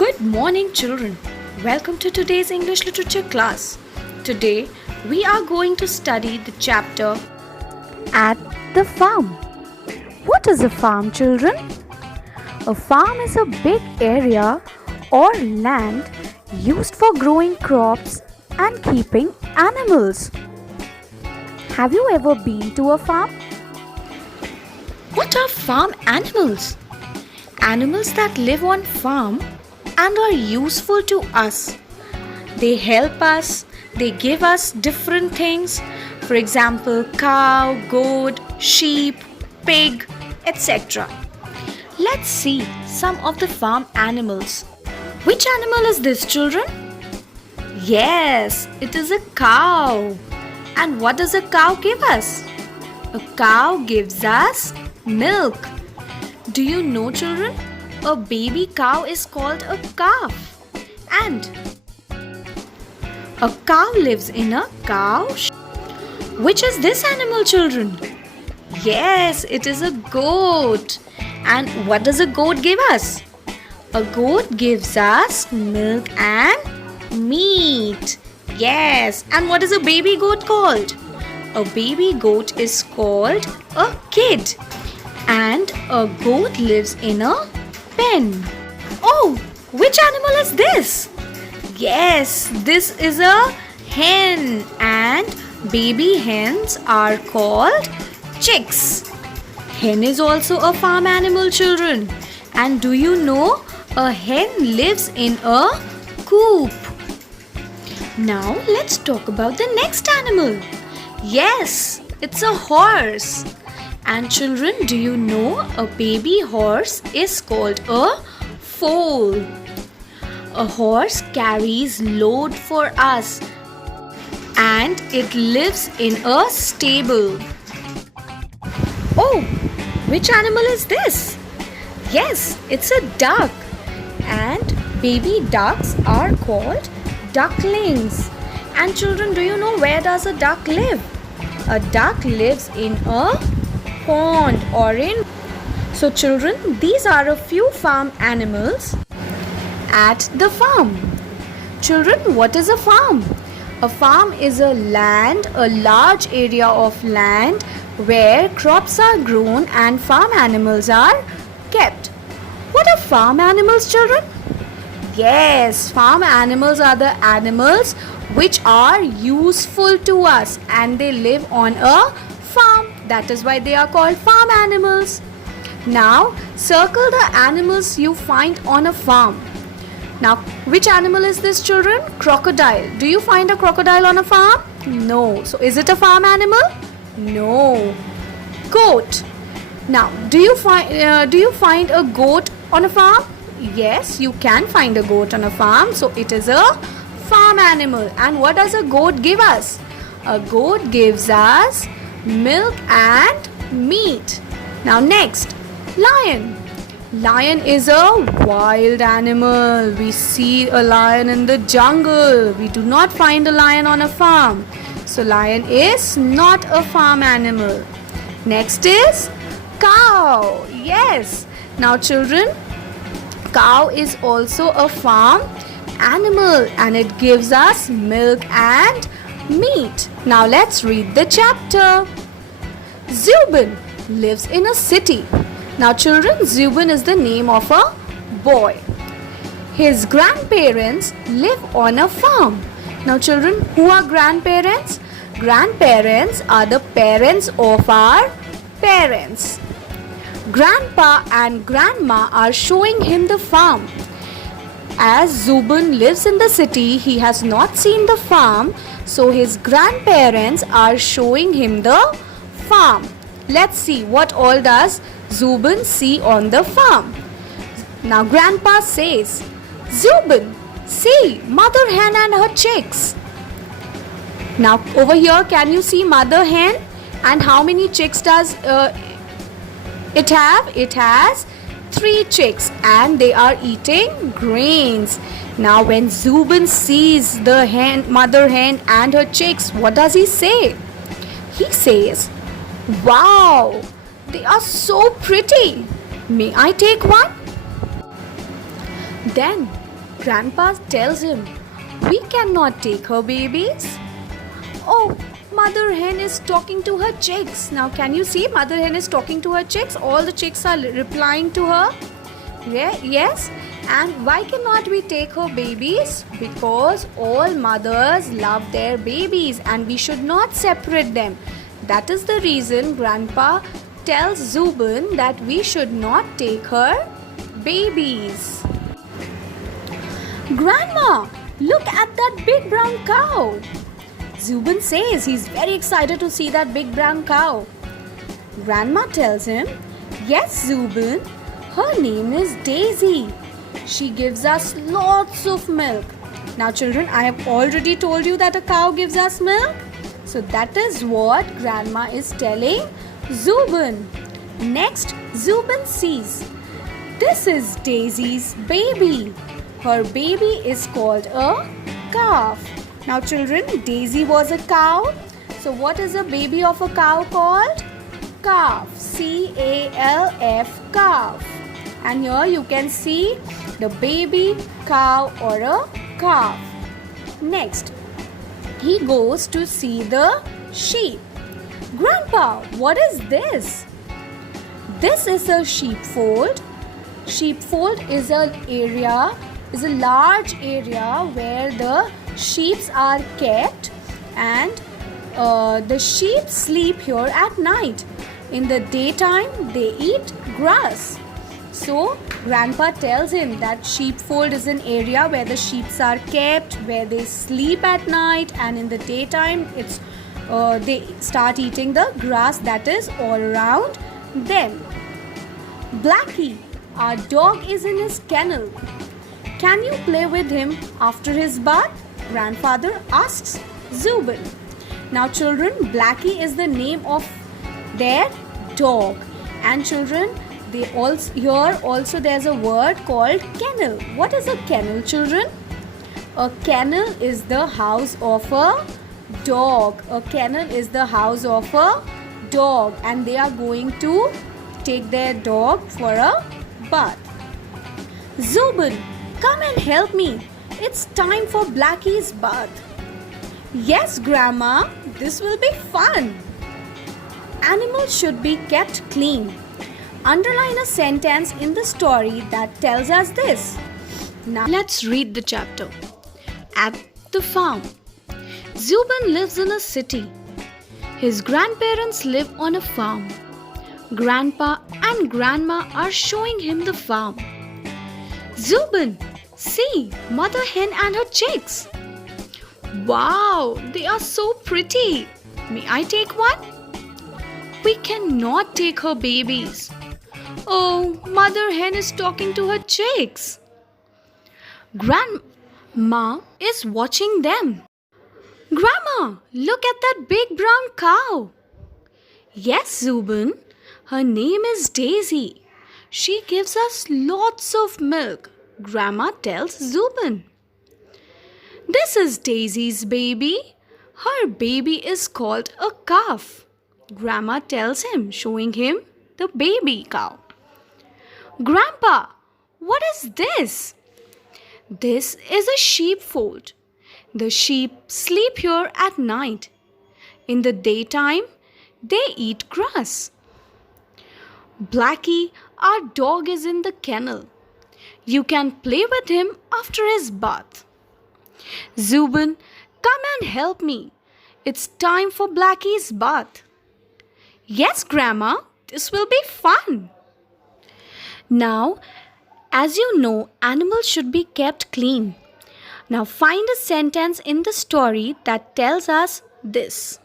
Good morning, children. Welcome to today's English literature class. Today, we are going to study the chapter At the farm. What is a farm, children? A farm is a big area or land used for growing crops and keeping animals. Have you ever been to a farm? What are farm animals? Animals that live on farm and are useful to us. They help us, they give us different things. For example, cow, goat, sheep, pig, etc. Let's see some of the farm animals. Which animal is this, children? Yes, it is a cow. And what does a cow give us? A cow gives us milk. Do you know, children? A baby cow is called a calf. And a cow lives in a cow. Which is this animal, children? Yes, it is a goat. And what does a goat give us? A goat gives us milk and meat. Yes, and what is a baby goat called? A baby goat is called a kid. And a goat lives in a pen. Oh, which animal is this? Yes, this is a hen, and baby hens are called chicks. Hen is also a farm animal, children. And do you know a hen lives in a coop? Now let's talk about the next animal. Yes, it's a horse. And children, do you know a baby horse is called a foal? A horse carries load for us and it lives in a stable. Oh, which animal is this? Yes, it's a duck. And baby ducks are called ducklings. And children, do you know where does a duck live? A duck lives in a pond or in. So children, these are a few farm animals at the farm. Children, what is a farm? A farm is a large area of land where crops are grown and farm animals are kept. What are farm animals, children? Yes, farm animals are the animals which are useful to us and they live on a farm. That is why they are called farm animals. Now, circle the animals you find on a farm. Now, which animal is this, children? Crocodile. Do you find a crocodile on a farm? No. So, is it a farm animal? No. Goat. Now, do you find a goat on a farm? Yes, you can find a goat on a farm. So, it is a farm animal. And what does a goat give us? A goat gives us milk and meat. Now next, lion. Lion is a wild animal. We see a lion in the jungle. We do not find a lion on a farm. So lion is not a farm animal. Next is cow. Yes. Now children, cow is also a farm animal and it gives us milk and meat. Now let's read the chapter. Zubin lives in a city. Now children, Zubin is the name of a boy. His grandparents live on a farm. Now children, who are grandparents? Grandparents are the parents of our parents. Grandpa and grandma are showing him the farm. As Zubin lives in the city, he has not seen the farm. So his grandparents are showing him the farm. Let's see what all does Zubin see on the farm. Now grandpa says, Zubin, see mother hen and her chicks. Now over here, can you see mother hen? And how many chicks does it have? It has 3 chicks and they are eating grains. Now when Zubin sees the mother hen and her chicks, what does he say? He says, wow, they are so pretty. May I take one? Then Grandpa tells him, "We cannot take her babies." Oh, Mother Hen is talking to her chicks. Now, can you see Mother Hen is talking to her chicks? All the chicks are replying to her. Yes. And why cannot we take her babies? Because all mothers love their babies and we should not separate them. That is the reason Grandpa tells Zubin that we should not take her babies. Grandma, look at that big brown cow. Zubin says he's very excited to see that big brown cow. Grandma tells him, "Yes, Zubin, her name is Daisy. She gives us lots of milk." Now children, I have already told you that a cow gives us milk. So that is what Grandma is telling Zubin. Next, Zubin sees, this is Daisy's baby. Her baby is called a calf. Now children, Daisy was a cow. So what is a baby of a cow called? Calf. C-A-L-F, calf. And here you can see the baby cow or a calf. Next, he goes to see the sheep. Grandpa, what is this? This is a sheepfold. Sheepfold is a large area where the sheep are kept, and the sheep sleep here at night. In the daytime, they eat grass. So, Grandpa tells him that sheepfold is an area where the sheep are kept, where they sleep at night, and in the daytime, they start eating the grass that is all around them. Blackie, our dog, is in his kennel. Can you play with him after his bath? Grandfather asks Zubin. Now children, Blackie is the name of their dog. And children, also there's a word called kennel. What is a kennel, children? A kennel is the house of a dog. A kennel is the house of a dog, and they are going to take their dog for a bath. Zubin, come and help me. It's time for Blackie's bath. Yes, Grandma, this will be fun. Animals should be kept clean. Underline a sentence in the story that tells us this. Now let's read the chapter. At the farm. Zubin lives in a city. His grandparents live on a farm. Grandpa and Grandma are showing him the farm. Zubin, see, Mother Hen and her chicks. Wow, they are so pretty. May I take one? We cannot take her babies. Oh, Mother Hen is talking to her chicks. Grandma is watching them. Grandma, look at that big brown cow. Yes, Zubin, her name is Daisy. She gives us lots of milk, Grandma tells Zubin. This is Daisy's baby. Her baby is called a calf, Grandma tells him, showing him the baby cow. Grandpa, what is this? This is a sheepfold. The sheep sleep here at night. In the daytime, they eat grass. Blackie, our dog, is in the kennel. You can play with him after his bath. Zubin, come and help me. It's time for Blackie's bath. Yes, Grandma, this will be fun. Now, as you know, animals should be kept clean. Now find a sentence in the story that tells us this.